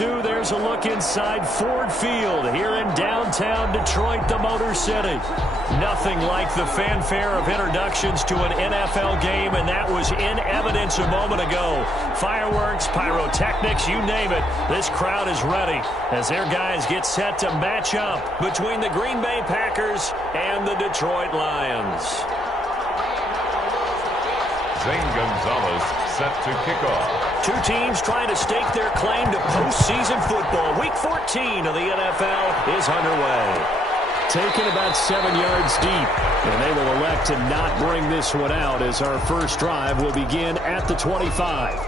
2, there's a look inside Ford Field here in downtown Detroit, the Motor City. Nothing like the fanfare of introductions to an NFL game, and that was in evidence a moment ago. Fireworks, pyrotechnics, you name it. This crowd is ready as their guys get set to match up between the Green Bay Packers and the Detroit Lions. Zane Gonzalez set to kick off. Two teams trying to stake their claim to postseason football. Week 14 of the NFL is underway. Taken about 7 yards deep, and they will elect to not bring this one out as our first drive will begin at the 25.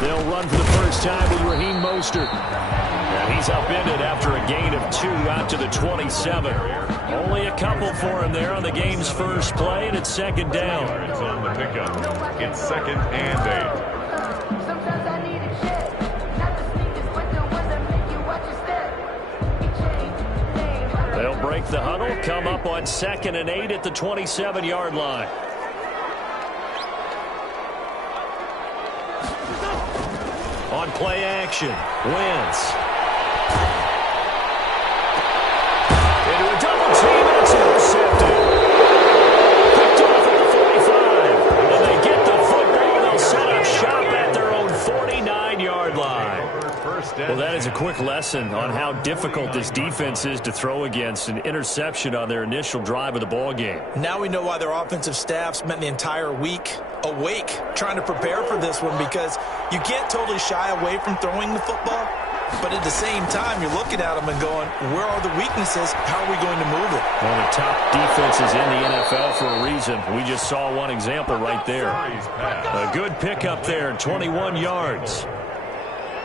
They'll run for the first time with Raheem Mostert. And he's upended after a gain of 2 out to the 27. Only a couple for him there on the game's first play, and it's second down. It's on the pickup. It's 2nd and 8. They'll break the huddle, come up on 2nd and 8 at the 27-yard line. On play action, Wentz. Into a double team, and it's intercepted. Picked off at the 45. And they get the football, and they'll set up shop at their own 49-yard line. Well, that is a quick lesson on how difficult this defense is to throw against. An interception on their initial drive of the ball game. Now we know why their offensive staff spent the entire week awake trying to prepare for this one, because you can't totally shy away from throwing the football, but at the same time you're looking at them and going, where are the weaknesses? How are we going to move it? One of the top defenses in the NFL for a reason. We just saw one example right there. A good pickup there, 21 yards.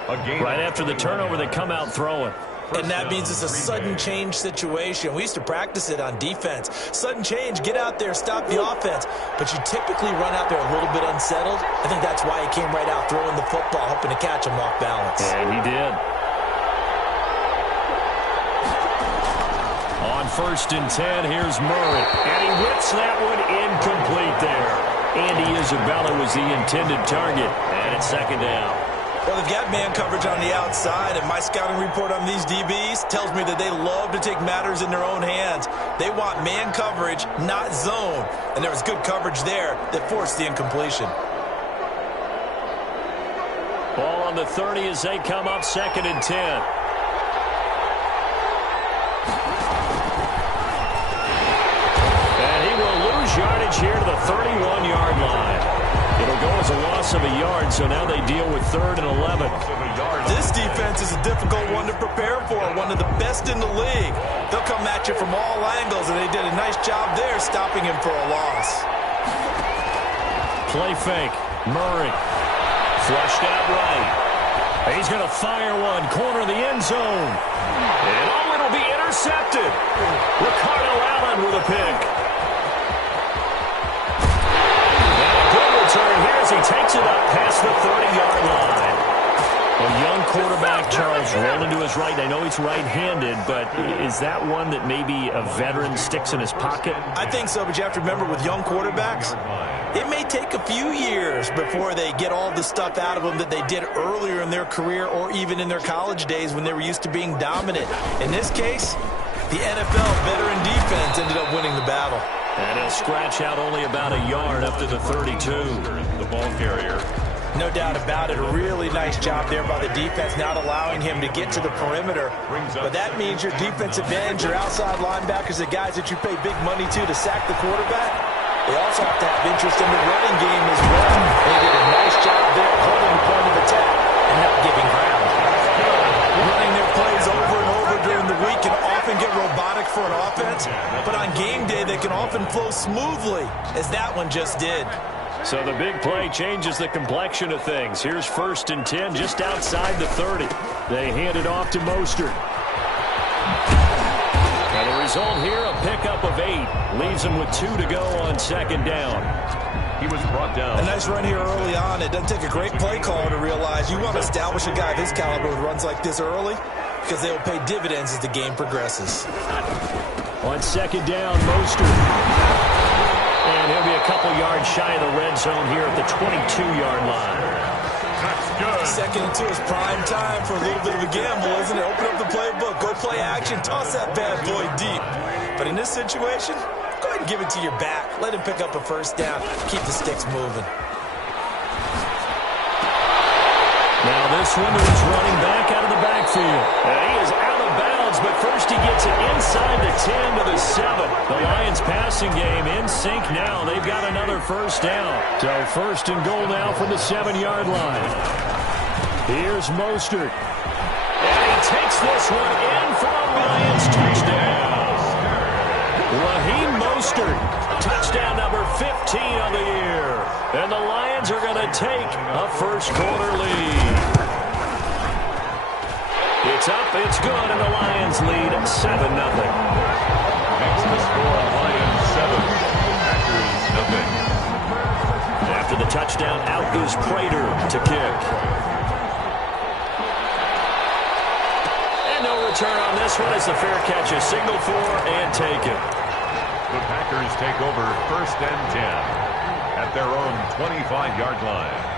Right after the turnover, they come out throwing. And that means it's a sudden change situation. We used to practice it on defense. Sudden change, get out there, stop the offense. But you typically run out there a little bit unsettled. I think that's why he came right out throwing the football, hoping to catch him off balance. And he did. On 1st and 10, here's Murray. And he whips that one incomplete there. Andy Isabella was the intended target. And it's 2nd down. Well, they've got man coverage on the outside, and my scouting report on these DBs tells me that they love to take matters in their own hands. They want man coverage, not zone. And there was good coverage there that forced the incompletion. Ball on the 30 as they come up 2nd and 10. And he will lose yardage here to the 31-yard line. It'll go as a loss of a yard, so now they deal with 3rd and 11. This defense is a difficult one to prepare for, one of the best in the league. They'll come at you from all angles, and they did a nice job there stopping him for a loss. Play fake. Murray. Flushed out right. He's going to fire one. Corner of the end zone. And it'll be intercepted. Ricardo Allen with a pick. Here as he takes it up past the 30-yard line. A young quarterback, Charles, rolling to his right. I know he's right-handed, but is that one that maybe a veteran sticks in his pocket? I think so, but you have to remember with young quarterbacks, it may take a few years before they get all the stuff out of them that they did earlier in their career or even in their college days when they were used to being dominant. In this case, the NFL veteran defense ended up winning the battle. And he'll scratch out only about a yard up to the 32. The ball carrier. No doubt about it. A really nice job there by the defense, not allowing him to get to the perimeter. But that means your defensive ends, your outside linebackers, the guys that you pay big money to sack the quarterback, they also have to have interest in the running game as well. They did a nice job there holding the point of attack and not giving ground. Running their plays over and over during the week can often get robotic. robotic for an offense, but on game day they can often flow smoothly, as that one just did. So the big play changes the complexion of things. Here's 1st and 10 just outside the 30. They hand it off to Mostert. And the result here, a pickup of 8. Leaves him with 2 to go on 2nd down. He was brought down. A nice run here early on. It doesn't take a great play caller to realize you want to establish a guy of his caliber with runs like this early, because they will pay dividends as the game progresses. On 2nd down, Mostert. And he'll be a couple yards shy of the red zone here at the 22-yard line. That's good. 2nd and 2 is prime time for a little bit of a gamble, isn't it? Open up the playbook, go play action, toss that bad boy deep. But in this situation, go ahead and give it to your back. Let him pick up a 1st down. Keep the sticks moving. Now this one is running back out of the backfield. And he is out of bounds, but first he gets it inside the 10 to the 7. The Lions passing game in sync now. They've got another 1st down. So 1st and goal now from the 7-yard line. Here's Mostert. And he takes this one in for a Lions touchdown. Raheem Mostert, touchdown number 15 of the year. And the Lions are going to take a 1st-quarter lead. It's up, it's good, and the Lions lead 7-0. Makes the score Lions 7, Packers nothing. After the touchdown, out is Prater to kick. And no return on this one as the fair catch is signaled for and taken. The Packers take over 1st and 10 at their own 25-yard line.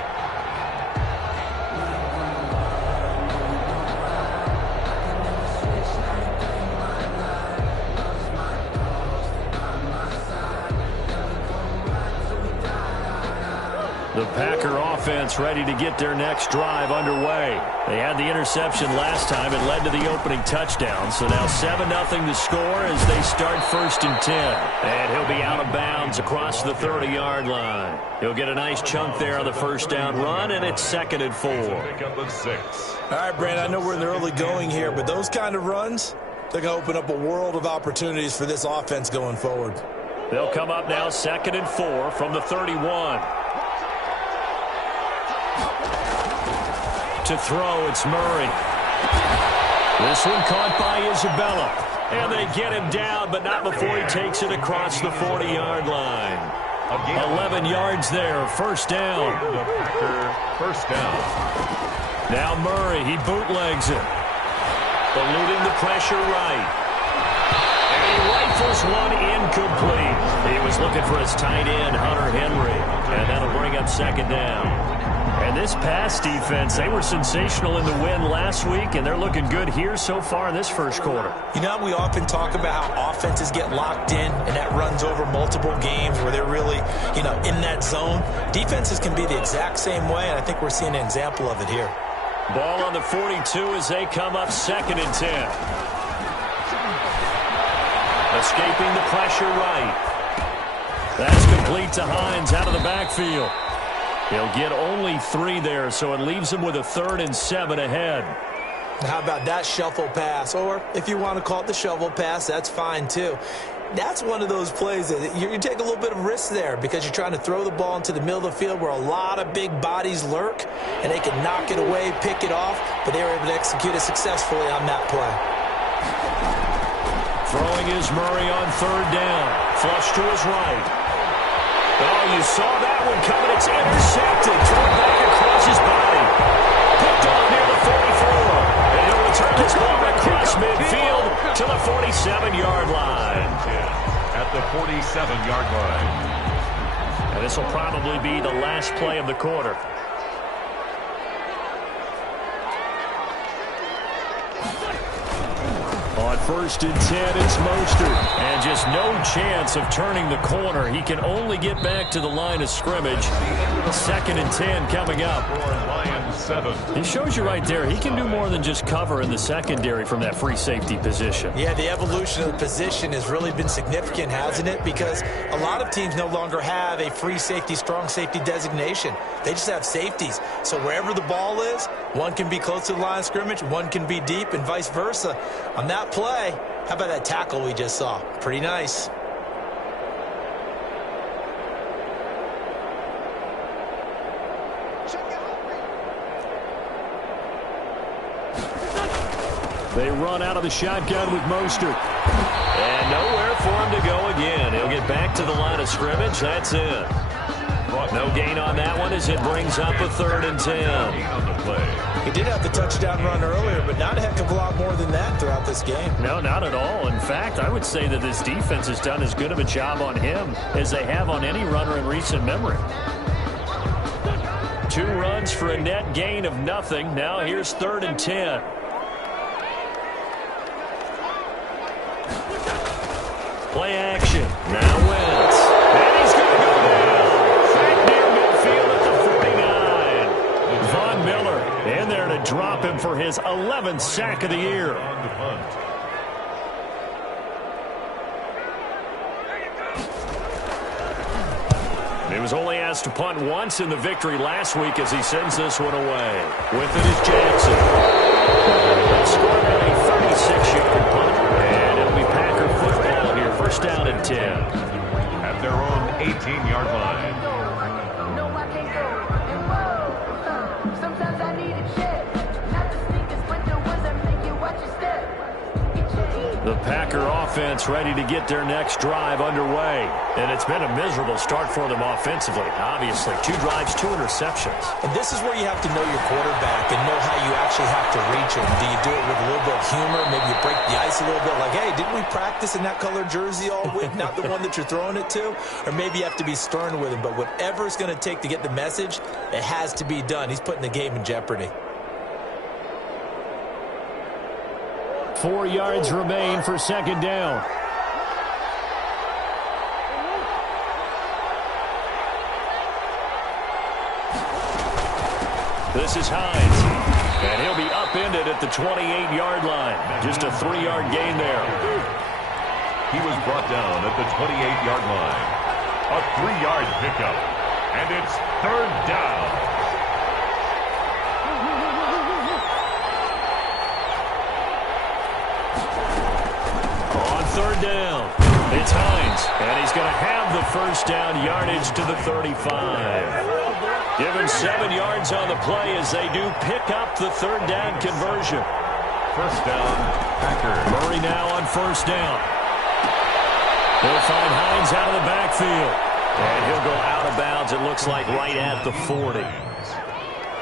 The Packer offense ready to get their next drive underway. They had the interception last time. It led to the opening touchdown. So now 7-0 to score as they start 1st and 10. And he'll be out of bounds across the 30-yard line. He'll get a nice chunk there on the 1st down run, and it's 2nd and 4. Pickup of 6. All right, Brandon, I know we're in the early going here, but those kind of runs, they're going to open up a world of opportunities for this offense going forward. They'll come up now 2nd and 4 from the 31. To throw, it's Murray. This one caught by Isabella. And they get him down, but not before he takes it across the 40-yard line. 11 yards there, 1st down. The Packer 1st down. Now Murray, he bootlegs it. Eluding the pressure right. And he rifles one incomplete. He was looking for his tight end, Hunter Henry. And that'll bring up 2nd down. And this pass defense, they were sensational in the win last week, and they're looking good here so far in this 1st quarter. You know, we often talk about how offenses get locked in, and that runs over multiple games where they're really, in that zone. Defenses can be the exact same way, and I think we're seeing an example of it here. Ball on the 42 as they come up 2nd and 10. Escaping the pressure right. That's complete to Hines out of the backfield. He'll get only 3 there, so it leaves him with a 3rd and 7 ahead. How about that shuffle pass? Or if you want to call it the shovel pass, that's fine too. That's one of those plays that you take a little bit of risk there because you're trying to throw the ball into the middle of the field where a lot of big bodies lurk, and they can knock it away, pick it off, but they were able to execute it successfully on that play. Throwing is Murray on 3rd down. Flush to his right. Oh, you saw that one coming. It's intercepted. Thrown back across his body. Picked off near the 44. And he'll return this ball across midfield to the 47-yard line. At the 47-yard line. And this will probably be the last play of the quarter. On 1st and 10, it's Mostert. And just no chance of turning the corner. He can only get back to the line of scrimmage. 2nd and 10 coming up. Lions 7. He shows you right there, he can do more than just cover in the secondary from that free safety position. Yeah, the evolution of the position has really been significant, hasn't it? Because a lot of teams no longer have a free safety, strong safety designation. They just have safeties. So wherever the ball is, one can be close to the line of scrimmage, one can be deep, and vice versa. On that play, play. How about that tackle we just saw? Pretty nice. They run out of the shotgun with Mostert. And nowhere for him to go again. He'll get back to the line of scrimmage. That's it. No gain on that one as it brings up a 3rd and 10. He did have the touchdown run earlier, but not a heck of a lot more than that throughout this game. No, not at all. In fact, I would say that this defense has done as good of a job on him as they have on any runner in recent memory. 2 runs for a net gain of nothing. Now here's 3rd and 10. Play action. Now Wentz. And he's going to go down. Back near midfield at the 49. Von Miller in there to drop him for his 11th sack of the year. He was only asked to punt once in the victory last week as he sends this one away. With it is Jackson. They'll score down a 36-yard punt. And it'll be Packer football here. 1st down and 10. At their own 18-yard line. No, I can't go. And whoa, sometimes I need a check. Not the sneakers, but the ones that make you watch your step. The Packer offense ready to get their next drive underway. And it's been a miserable start for them offensively. Obviously, 2 drives, 2 interceptions. And this is where you have to know your quarterback and know how you actually have to reach him. Do you do it with a little bit of humor? Maybe you break the ice a little bit like, hey, didn't we practice in that colored jersey all week? Not the one that you're throwing it to? Or maybe you have to be stern with him. But whatever it's going to take to get the message, it has to be done. He's putting the game in jeopardy. 4 yards remain for 2nd down. This is Hines. And he'll be upended at the 28-yard line. Just a 3-yard gain there. He was brought down at the 28-yard line. A 3-yard pickup. And it's 3rd down. On 3rd down, it's Hines, and he's going to have the 1st down yardage to the 35. Give him 7 yards on the play as they do pick up the 3rd down conversion. 1st down, Packers. Murray now on 1st down. He'll find Hines out of the backfield. And he'll go out of bounds, it looks like, right at the 40.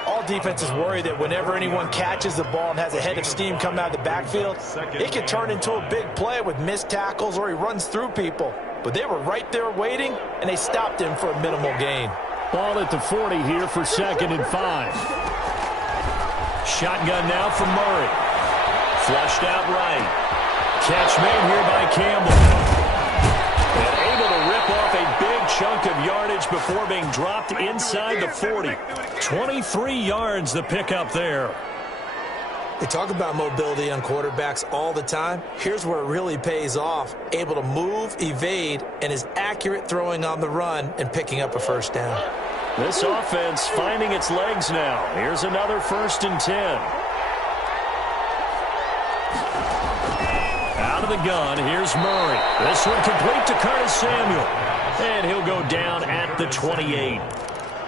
All defenses worry that whenever anyone catches the ball and has a head of steam come out of the backfield, it can turn into a big play with missed tackles or he runs through people. But they were right there waiting, and they stopped him for a minimal gain. Ball at the 40 here for 2nd and 5. Shotgun now from Murray. Flushed out right. Catch made here by Campbell. And able to rip off a big chunk of yardage before being dropped inside the 40. 23 yards the pickup there. They talk about mobility on quarterbacks all the time. Here's where it really pays off. Able to move, evade, and is accurate throwing on the run and picking up a 1st down. This offense finding its legs now. Here's another 1st and 10. Out of the gun, here's Murray. This one complete to Curtis Samuel. And he'll go down at the 28.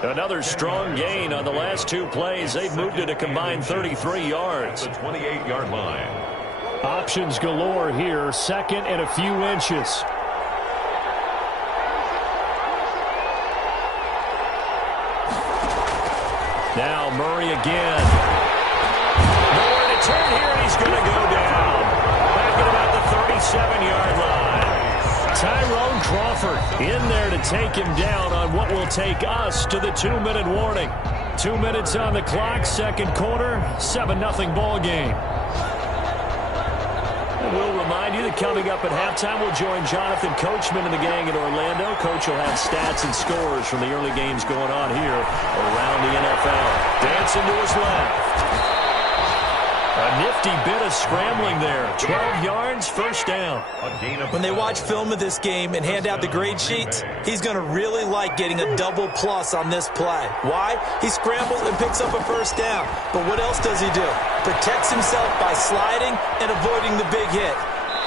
Another strong gain on the last 2 plays. They've moved it a combined 33 yards. The 28-yard line. Options galore here. 2nd and a few inches. Now Murray again. Nowhere to turn here, and he's going to go down. Back at about the 37-yard line. Tyrone Crawford in there to take him down on what will take us to the 2-minute warning. 2 minutes on the clock, 2nd quarter, 7-0 ball game. And we'll remind you that coming up at halftime, we'll join Jonathan Coachman and the gang in Orlando. Coach will have stats and scores from the early games going on here around the NFL. Dancing to his left. A nifty bit of scrambling there. 12 yards, 1st down. When they watch film of this game and hand out the grade sheets, he's going to really like getting a double plus on this play. Why? He scrambles and picks up a 1st down. But what else does he do? Protects himself by sliding and avoiding the big hit.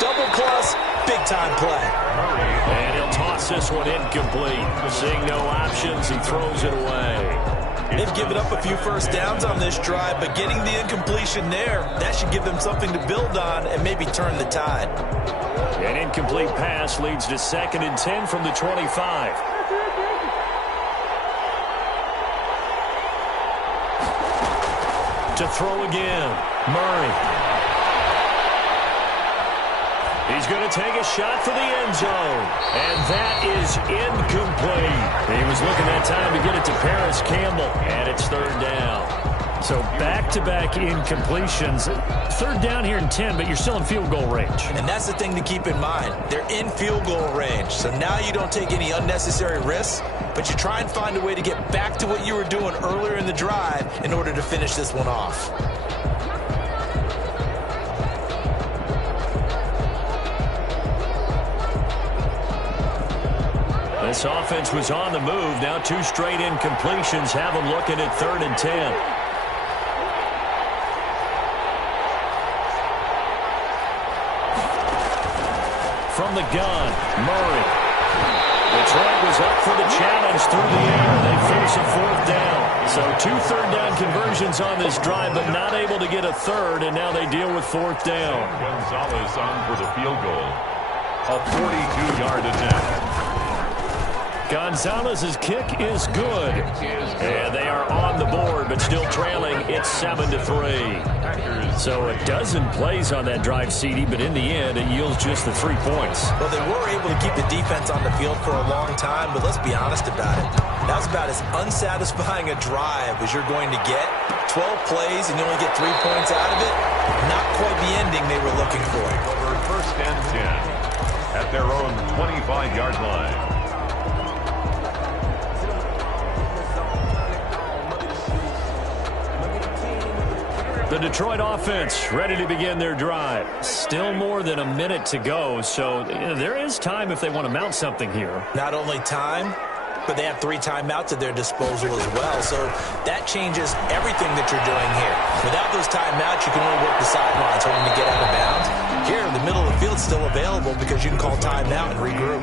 Double plus, big-time play. And he'll toss this one incomplete. Seeing no options, he throws it away. They've given up a few first downs on this drive, but getting the incompletion there, that should give them something to build on and maybe turn the tide. An incomplete pass leads to 2nd and 10 from the 25. To throw again, Murray. He's going to take a shot for the end zone. And that is incomplete. He was looking that time to get it to Paris Campbell. And it's 3rd down. So back-to-back incompletions. 3rd down here in 10, but you're still in field goal range. And that's the thing to keep in mind. They're in field goal range. So now you don't take any unnecessary risks, but you try and find a way to get back to what you were doing earlier in the drive in order to finish this one off. This offense was on the move. Now 2 straight incompletions have them looking at 3rd and 10. From the gun, Murray. Detroit was up for the challenge through the air. They finish a 4th down. So 2 third down conversions on this drive, but not able to get a 3rd, and now they deal with 4th down. Gonzalez on for the field goal. A 42-yard attempt. Gonzalez's kick is good. And they are on the board, but still trailing. It's 7-3. So a dozen plays on that drive, CD, but in the end, it yields just the 3 points. Well, they were able to keep the defense on the field for a long time, but let's be honest about it. That was about as unsatisfying a drive as you're going to get. 12 plays, and you only get 3 points out of it. Not quite the ending they were looking for. Over 1st and 10 at their own 25-yard line. The Detroit offense ready to begin their drive. Still more than a minute to go, so there is time if they want to mount something here. Not only time, but they have 3 timeouts at their disposal as well, so that changes everything that you're doing here. Without those timeouts, you can only work the sidelines, hoping to get out of bounds. Here, the middle of the field is still available because you can call timeout and regroup.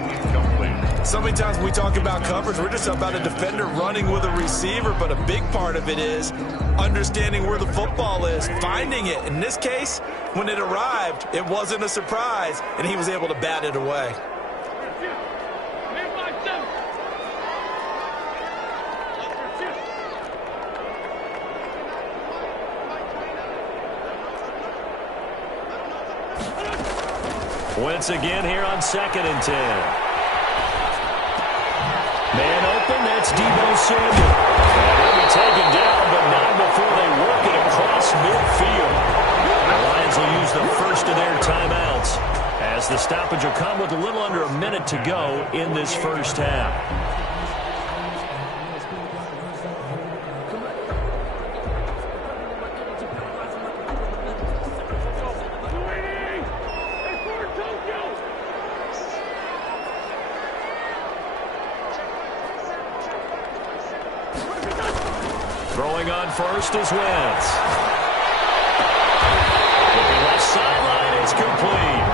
So many times when we talk about coverage, we're just about a defender running with a receiver, but a big part of it is understanding where the football is, finding it. In this case, when it arrived, it wasn't a surprise, and he was able to bat it away. Once again here on 2nd and 10. Man open, that's Deebo Samuel. And he'll be taken down, but not before they work it across midfield. The Lions will use the first of their timeouts as the stoppage will come with a little under a minute to go in this first half. Throwing on first is Wentz. Looking left sideline, it's complete.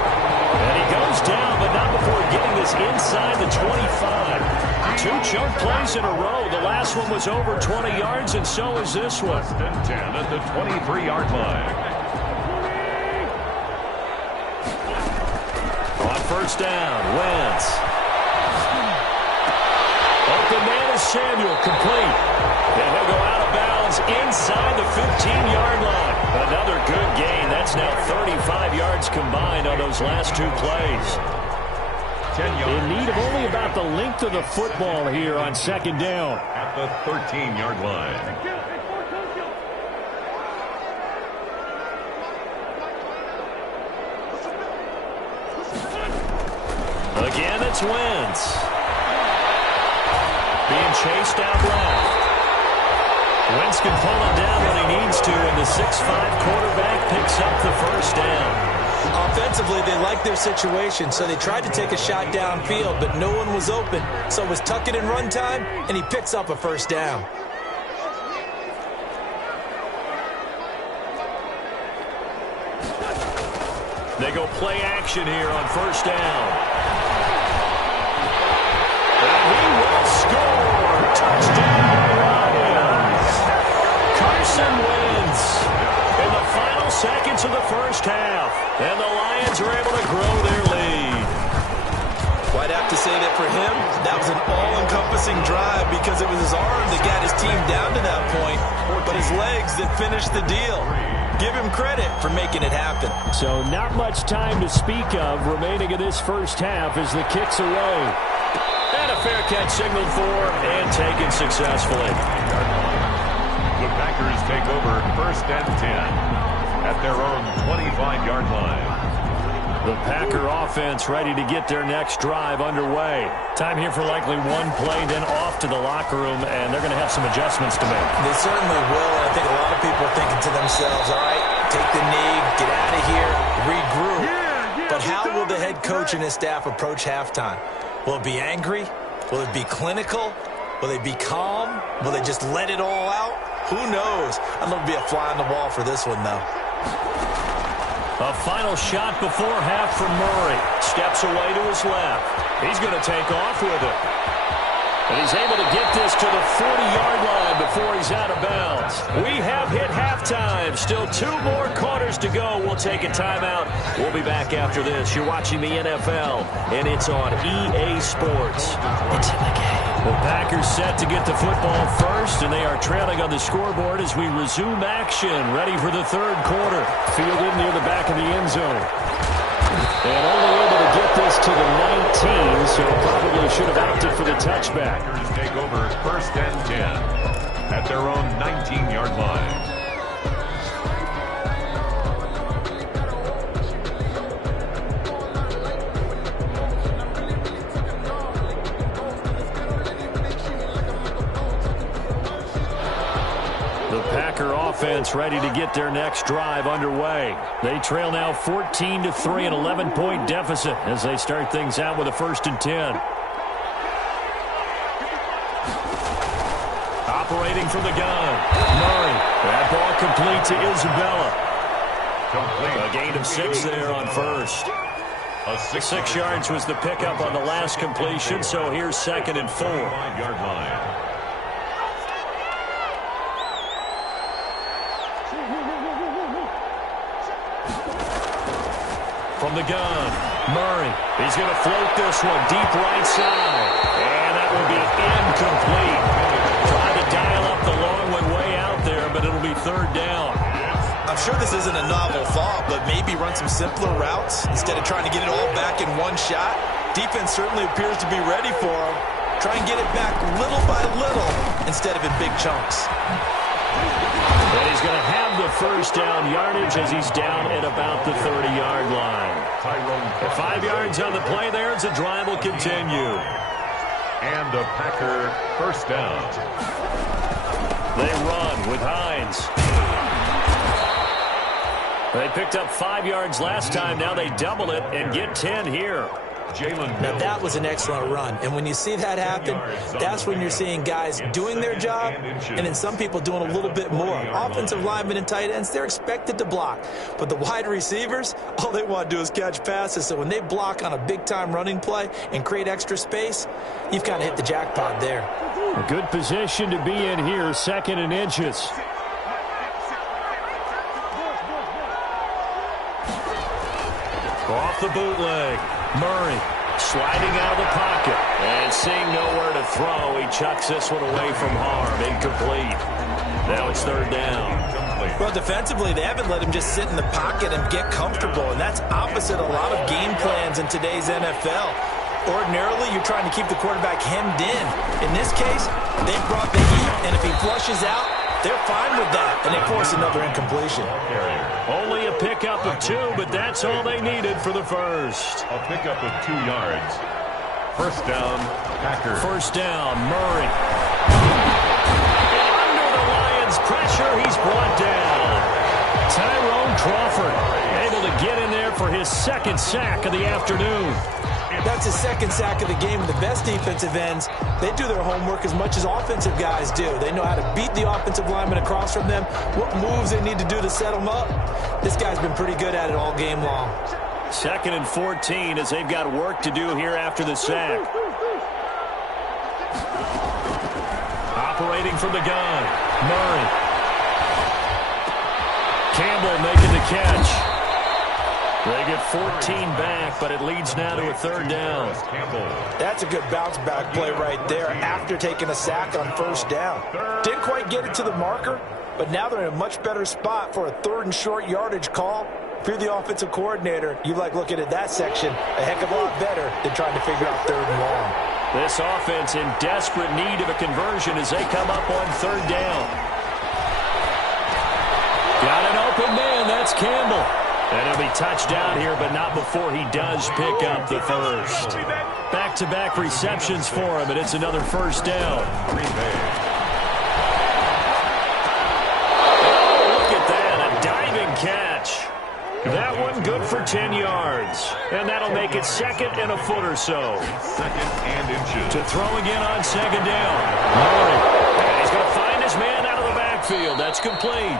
And he goes down, but not before getting this inside the 25. 2 chunk plays in a row. The last one was over 20 yards, and so is this one. 1st and 10 at the 23-yard line. On 1st down, Wentz. Open man is Samuel, complete. And he'll go out of bounds inside the 15-yard line. Another good gain. That's now 35 yards combined on those last 2 plays. 10 yards. In need of only about the length of the football here on 2nd down. At the 13-yard line. Again, it's Wentz. Being chased out left. Wentz can pull it down when he needs to, and the 6'5" quarterback picks up the 1st down. Offensively, they like their situation, so they tried to take a shot downfield, but no one was open. So it was tuck it in run time, and he picks up a 1st down. They go play action here on first down. And he will score. Touchdown, Lions. Carson Wentz in the final seconds of the first half. And the Lions are able to grow their lead. Well, I'd have to say that for him, that was an all-encompassing drive because it was his arm that got his team down to that point, but his legs that finished the deal. Give him credit for making it happen. So not much time to speak of remaining in this first half as the kick's away. And a fair catch signaled for and taken successfully. The Packers take over first and 10 at their own 25-yard line. The Packer offense ready to get their next drive underway. Time here for likely one play, then off to the locker room, and they're going to have some adjustments to make. They certainly will, and I think a lot of people are thinking to themselves, all right, take the knee, get out of here, regroup. But how will the head coach and his staff approach halftime? Will it be angry? Will it be clinical? Will they be calm? Will they just let it all out? Who knows? I'd love to be a fly on the wall for this one, though. A final shot before half from Murray. Steps away to his left. He's going to take off with it. And he's able to get this to the 40-yard line before he's out of bounds. We have hit halftime. Still 2 more quarters to go. We'll take a timeout. We'll be back after this. You're watching the NFL, and it's on EA Sports. It's in the game. The Packers set to get the football first, and they are trailing on the scoreboard as we resume action, ready for the third quarter. Fielded near the back of the end zone. And only able to get this to the 19, so probably should have opted for the touchback. Packers take over first and 10 at their own 19-yard line. The Packer offense ready to get their next drive underway. They trail now 14-3, an 11-point deficit as they start things out with a 1st and 10. Operating from the gun, Murray. That ball complete to Isabella. A gain of 6 there on first. 6 yards was the pickup on the last completion, so here's 2nd and 4. 5-yard line. From the gun, Murray. He's going to float this one deep right side. And that will be incomplete. Try to dial up the long one way out there, but it'll be 3rd down. I'm sure this isn't a novel thought, but maybe run some simpler routes instead of trying to get it all back in one shot. Defense certainly appears to be ready for him. Try and get it back little by little instead of in big chunks. And he's going to have the first down yardage as he's down at about the 30-yard line. 5 yards on the play there as the drive will continue. And a Packer first down. They run with Hines. They picked up 5 yards last time. Now they double it and get 10 here. Now that was an excellent run, and when you see that happen, that's when you're seeing guys doing their job and then some people doing a little bit more. Offensive linemen and tight ends, they're expected to block, but the wide receivers, all they want to do is catch passes. So when they block on a big-time running play and create extra space, you've kind of hit the jackpot there. A good position to be in here, 2nd and inches. Off the bootleg. Murray sliding out of the pocket and seeing nowhere to throw. He chucks this one away from harm. Incomplete. Now it's 3rd down. Well, defensively, they haven't let him just sit in the pocket and get comfortable, and that's opposite a lot of game plans in today's NFL. Ordinarily, you're trying to keep the quarterback hemmed in. In this case, they brought the heat, and if he flushes out, they're fine with that, and they force another incompletion. Only a pickup of 2, but that's all they needed for the first. A pickup of 2 yards. First down, Packer. First down, Murray. And under the Lions' pressure, he's brought down. Tyrone Crawford able to get in there for his 2nd sack of the afternoon. That's his 2nd sack of the game. The best defensive ends, they do their homework as much as offensive guys do. They know how to beat the offensive lineman across from them, what moves they need to do to set them up. This guy's been pretty good at it all game long. 2nd and 14 as they've got work to do here after the sack. Operating from the gun, Murray. Campbell making the catch. They get 14 back, but it leads now to a 3rd down. That's a good bounce-back play right there after taking a sack on 1st down. Didn't quite get it to the marker, but now they're in a much better spot for a 3rd and short yardage call. If you're the offensive coordinator, you like looking at that section a heck of a lot better than trying to figure out 3rd and long. This offense in desperate need of a conversion as they come up on 3rd down. Got an open man, that's Campbell. And he'll be touched down here, but not before he does pick up the 1st. Back-to-back receptions for him, and it's another 1st down. Oh, look at that, a diving catch. That one good for 10 yards. And that'll make it 2nd and a foot or so. 2nd and inches. To throw again on 2nd down. Murray. And he's going to find his man out of the backfield. That's complete.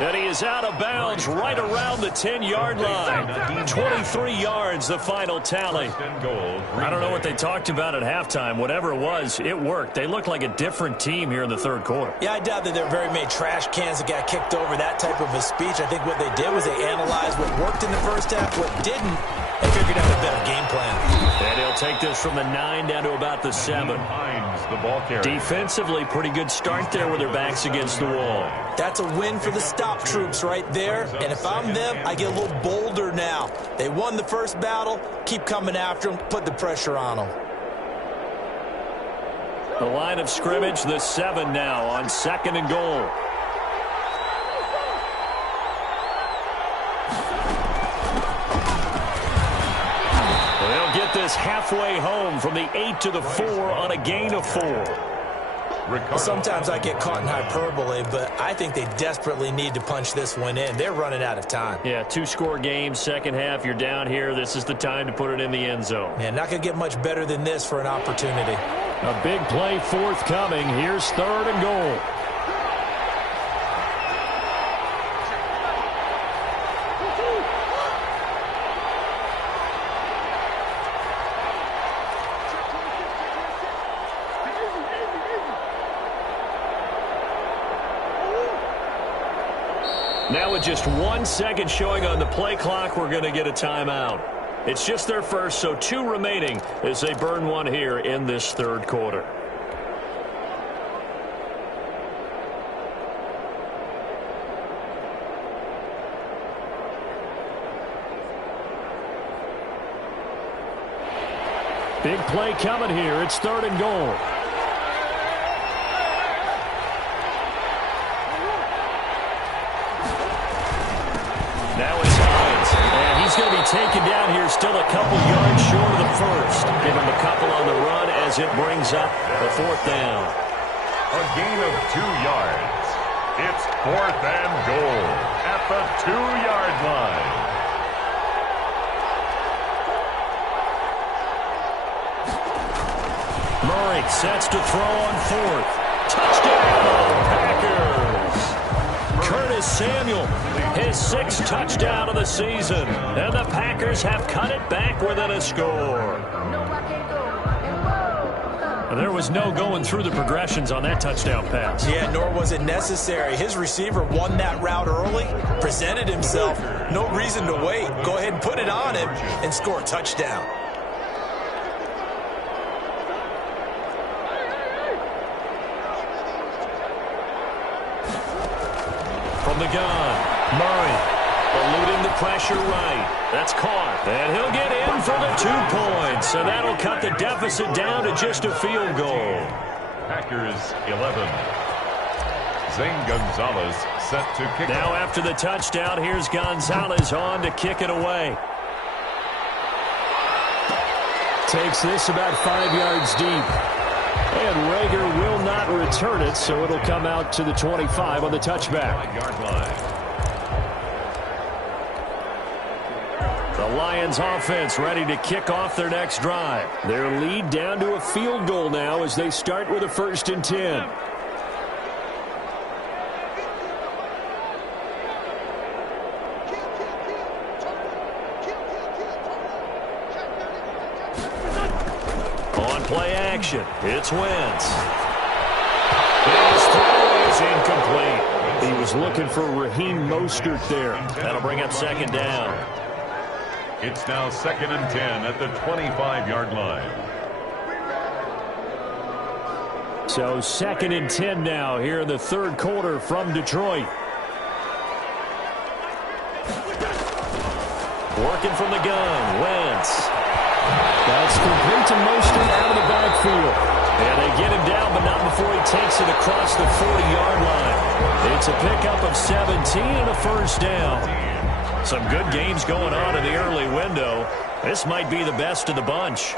And he is out of bounds right around the 10-yard line. 23 yards, the final tally. I don't know what they talked about at halftime. Whatever it was, it worked. They looked like a different team here in the 3rd quarter. Yeah, I doubt that there were very many trash cans that got kicked over, that type of a speech. I think what they did was they analyzed what worked in the 1st half, what didn't, and figured out a better game plan. And he'll take this from the 9 down to about the 7. The ball carrier. Defensively, pretty good start there with their backs against the wall. That's a win for the stop troops right there. And if I'm them, I get a little bolder now. They won the 1st battle. Keep coming after them. Put the pressure on them. The line of scrimmage, the 7 now on 2nd and goal. They'll get this halfway home from the 8 to the 4 on a gain of 4. Sometimes I get caught in hyperbole, but I think they desperately need to punch this one in. They're running out of time. Yeah, 2-score game, 2nd half. You're down here. This is the time to put it in the end zone. Yeah, not going to get much better than this for an opportunity. A big play forthcoming. Here's 3rd and goal. Now with just 1 second showing on the play clock, we're going to get a timeout. It's just their first, so 2 remaining as they burn one here in this 3rd quarter. Big play coming here. It's 3rd and goal. Now it's Hines, and he's going to be taken down here still a couple yards short of the 1st. Give him a couple on the run as it brings up the 4th down. A gain of 2 yards. It's 4th and goal at the 2-yard line. Murray sets to throw on 4th. Touchdown, Packers! Curtis Samuel, his 6th touchdown of the season. And the Packers have cut it back within a score. And there was no going through the progressions on that touchdown pass. Yeah, nor was it necessary. His receiver won that route early, presented himself. No reason to wait. Go ahead and put it on him and score a touchdown. From the gun, Murray eluding the pressure right. That's caught. And he'll get in for the 2 points. And that'll cut the deficit down to just a field goal. Packers 11. Zane Gonzalez set to kick. Now after the touchdown, here's Gonzalez on to kick it away. Takes this about 5 yards deep. And Rager will not return it, so it'll come out to the 25 on the touchback. 5-yard line. The Lions offense ready to kick off their next drive. Their lead down to a field goal now as they start with a 1st and 10. play action. It's Wentz. His throw is incomplete. He was looking for Raheem Mostert there. That'll bring up second down. It's now 2nd and 10 at the 25-yard line. So 2nd and 10 now here in the third quarter from Detroit. Working from the gun, Wentz. That's complete to Mostert out of the backfield. And they get him down, but not before he takes it across the 40-yard line. It's a pickup of 17 and a first down. Some good games going on in the early window. This might be the best of the bunch.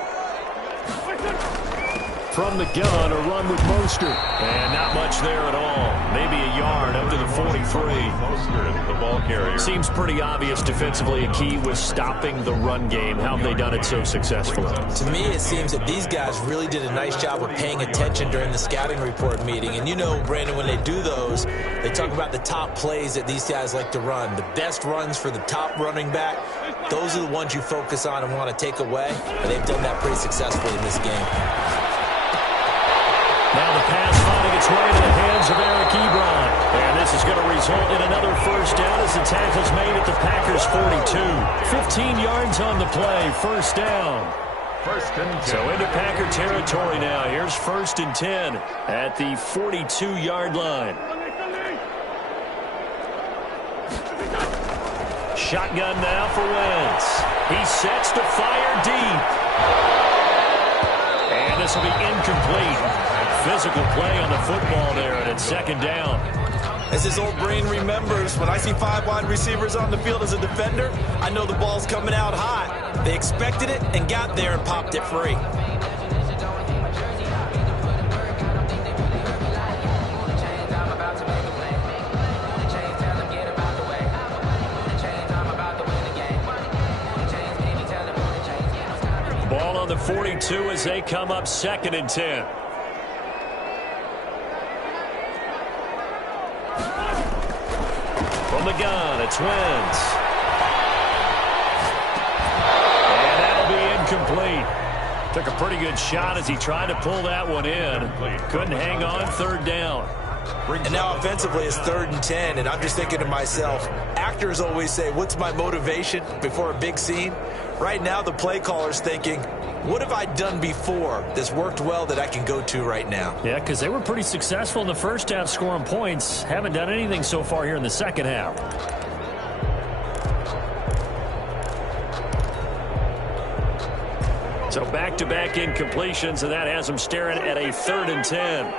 From the gun, a run with Mostert. And not much there at all. Maybe a yard up to the 43. Mostert, the ball carrier. Seems pretty obvious defensively a key was stopping the run game. How have they done it so successfully? To me, it seems that these guys really did a nice job of paying attention during the scouting report meeting. And you know, Brandon, when they do those, they talk about the top plays that these guys like to run. The best runs for the top running back, those are the ones you focus on and want to take away. And they've done that pretty successfully in this game. Now the pass finding its way into the hands of Eric Ebron. And this is going to result in another first down as the tackle's made at the Packers' 42. 15 yards on the play, first down. First and 10. So into Packer territory now. Here's 1st and 10 at the 42-yard line. Shotgun now for Wentz. He sets to fire deep. And this will be incomplete. Physical play on the football there, and it's second down. As his old brain remembers, when I see 5 wide receivers on the field as a defender, I know the ball's coming out hot. They expected it and got there and popped it free. Ball on the 42 as they come up 2nd and 10. From the gun, it's Wentz. And that'll be incomplete. Took a pretty good shot as he tried to pull that one in. Couldn't hang on, 3rd down. And now offensively it's 3rd and 10, and I'm just thinking to myself, actors always say, what's my motivation before a big scene? Right now the play caller's thinking, what have I done before that's worked well that I can go to right now? Yeah, because they were pretty successful in the first half scoring points. Haven't done anything so far here in the second half. So back-to-back incompletions, and that has them staring at a 3rd and 10.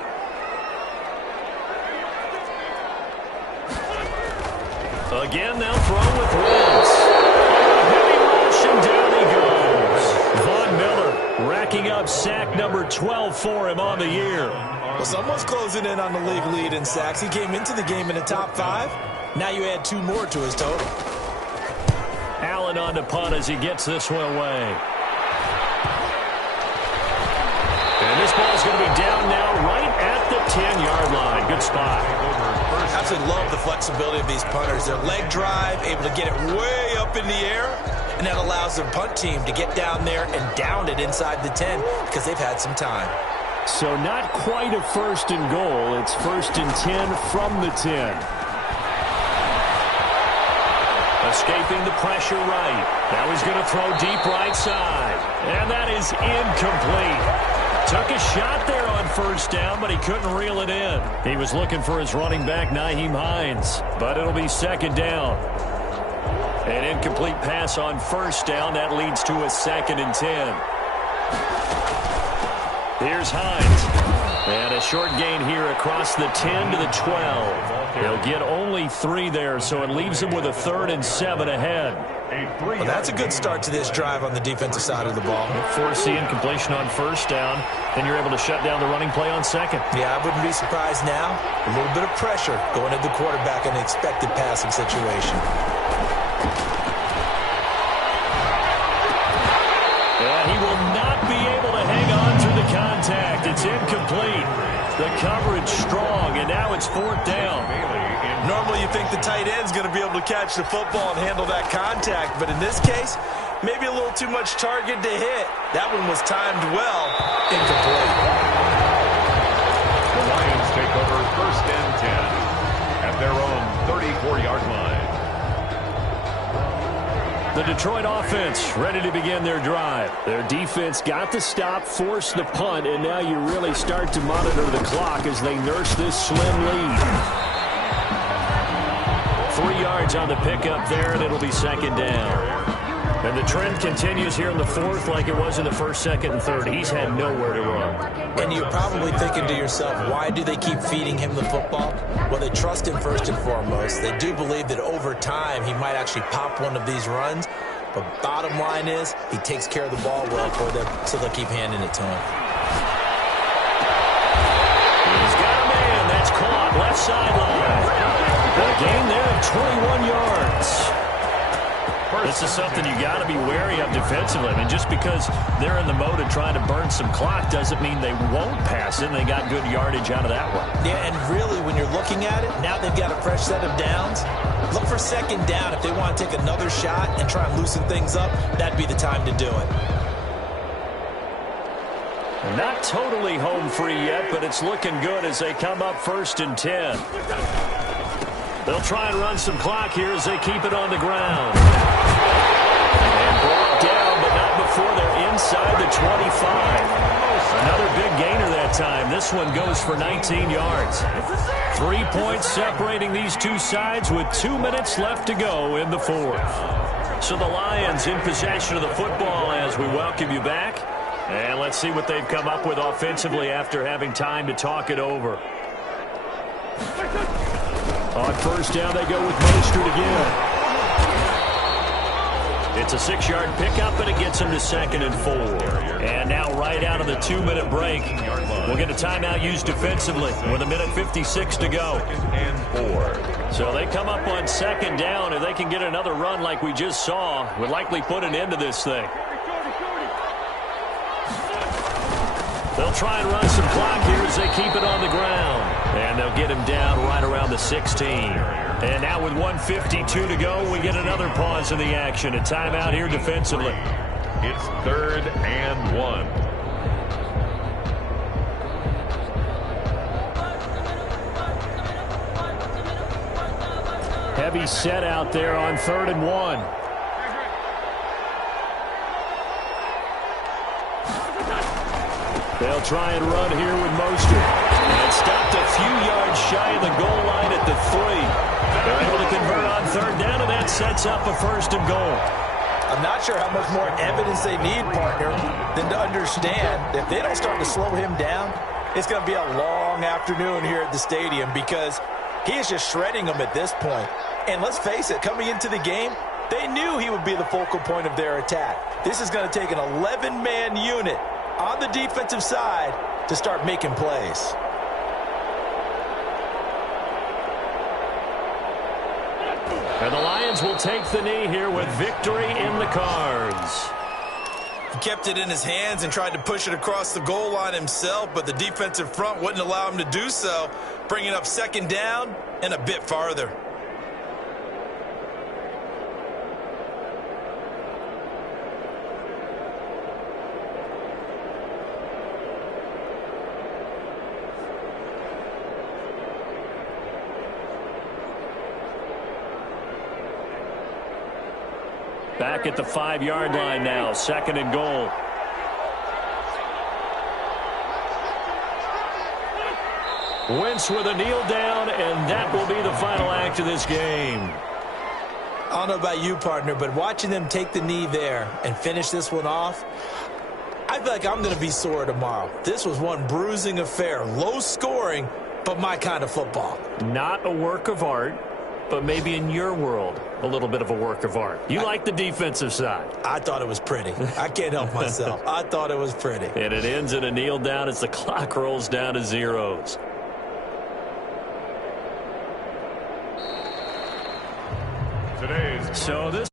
Again, they'll throw with Wentz. Heavy rush, and down he goes. Von Miller racking up sack number 12 for him on the year. Well, someone's closing in on the league lead in sacks. He came into the game in the top 5. Now you add 2 more to his total. Allen on the punt as he gets this one away. And this ball's going to be down now right at the 10-yard line. Good spot. I absolutely love the flexibility of these punters. Their leg drive, able to get it way up in the air, and that allows their punt team to get down there and down it inside the 10 because they've had some time. So not quite a 1st and goal. It's 1st and 10 from the 10. Escaping the pressure right. Now he's going to throw deep right side. And that is incomplete. Took a shot there on 1st down, but he couldn't reel it in. He was looking for his running back, Nyheim Hines, but it'll be 2nd down. An incomplete pass on 1st down. That leads to a 2nd and 10. Here's Hines. And a short gain here across the 10 to the 12. He'll get only 3 there, so it leaves him with a 3rd and 7 ahead. Well, that's a good start to this drive on the defensive side of the ball. Force the incompletion on 1st down, then you're able to shut down the running play on 2nd. Yeah, I wouldn't be surprised now. A little bit of pressure going at the quarterback in the expected passing situation. And he will not be able to hang on through the contact. It's incomplete. The coverage strong, and now it's 4th down. Normally you think the tight end's going to be able to catch the football and handle that contact, but in this case, Maybe a little too much target to hit. That one was timed well. Incomplete. The Lions take over 1st and 10 at their own 34-yard line. The Detroit offense ready to begin their drive. Their defense got the stop, forced the punt, and now you really start to monitor the clock as they nurse this slim lead. 3 yards on the pickup there, and it'll be 2nd down. And the trend continues here in the 4th like it was in the 1st, 2nd, and 3rd. He's had nowhere to run. And you're probably thinking to yourself, why do they keep feeding him the football? Well, they trust him first and foremost. They do believe that over time he might actually pop one of these runs. But bottom line is he takes care of the ball well for them, so they'll keep handing it to him. He's got a man. That's caught left sideline. A gain there of 21 yards. This is something you got to be wary of defensively. I mean, just because they're in the mode of trying to burn some clock doesn't mean they won't pass it, and they got good yardage out of that one. Yeah, and really, when you're looking at it, now they've got a fresh set of downs. Look for 2nd down. If they want to take another shot and try and loosen things up, that'd be the time to do it. Not totally home free yet, but it's looking good as they come up 1st and 10. They'll try and run some clock here as they keep it on the ground. And brought down, but not before they're inside the 25. Another big gainer that time. This one goes for 19 yards. 3 points separating these two sides with 2 minutes left to go in the 4th. So the Lions in possession of the football as we welcome you back. And let's see what they've come up with offensively after having time to talk it over. On 1st down, they go with Mostert again. It's a 6-yard pickup, and it gets them to 2nd and 4. And now right out of the 2-minute break, we'll get a timeout used defensively with 1:56 to go. And 4. So they come up on 2nd down, and they can get another run like we just saw. Would likely put an end to this thing. They'll try and run some clock here as they keep it on the ground. And they'll get him down right around the 16. And now with 1:52 to go, we get another pause in the action. A timeout here defensively. It's 3rd and 1. Heavy set out there on 3rd and 1. They'll try and run here with Mostert. And stopped a few yards shy of the goal line at the 3. They're able to convert on 3rd down, and that sets up a 1st and goal. I'm not sure how much more evidence they need, partner, than to understand that if they don't start to slow him down, it's going to be a long afternoon here at the stadium because he is just shredding them at this point. And let's face it, coming into the game, they knew he would be the focal point of their attack. This is going to take an 11-man unit on the defensive side to start making plays. And the Lions will take the knee here with victory in the cards. He kept it in his hands and tried to push it across the goal line himself, but the defensive front wouldn't allow him to do so, bringing up 2nd down and a bit farther. Back at the 5-yard line now, 2nd and goal. Wentz with a kneel down, and that will be the final act of this game. I don't know about you, partner, but watching them take the knee there and finish this one off, I feel like I'm going to be sore tomorrow. This was one bruising affair, low scoring, but my kind of football. Not a work of art, but maybe in your world, a little bit of a work of art. You like the defensive side. I thought it was pretty. I can't help myself. I thought it was pretty. And it ends in a kneel down as the clock rolls down to zeros. Today's So this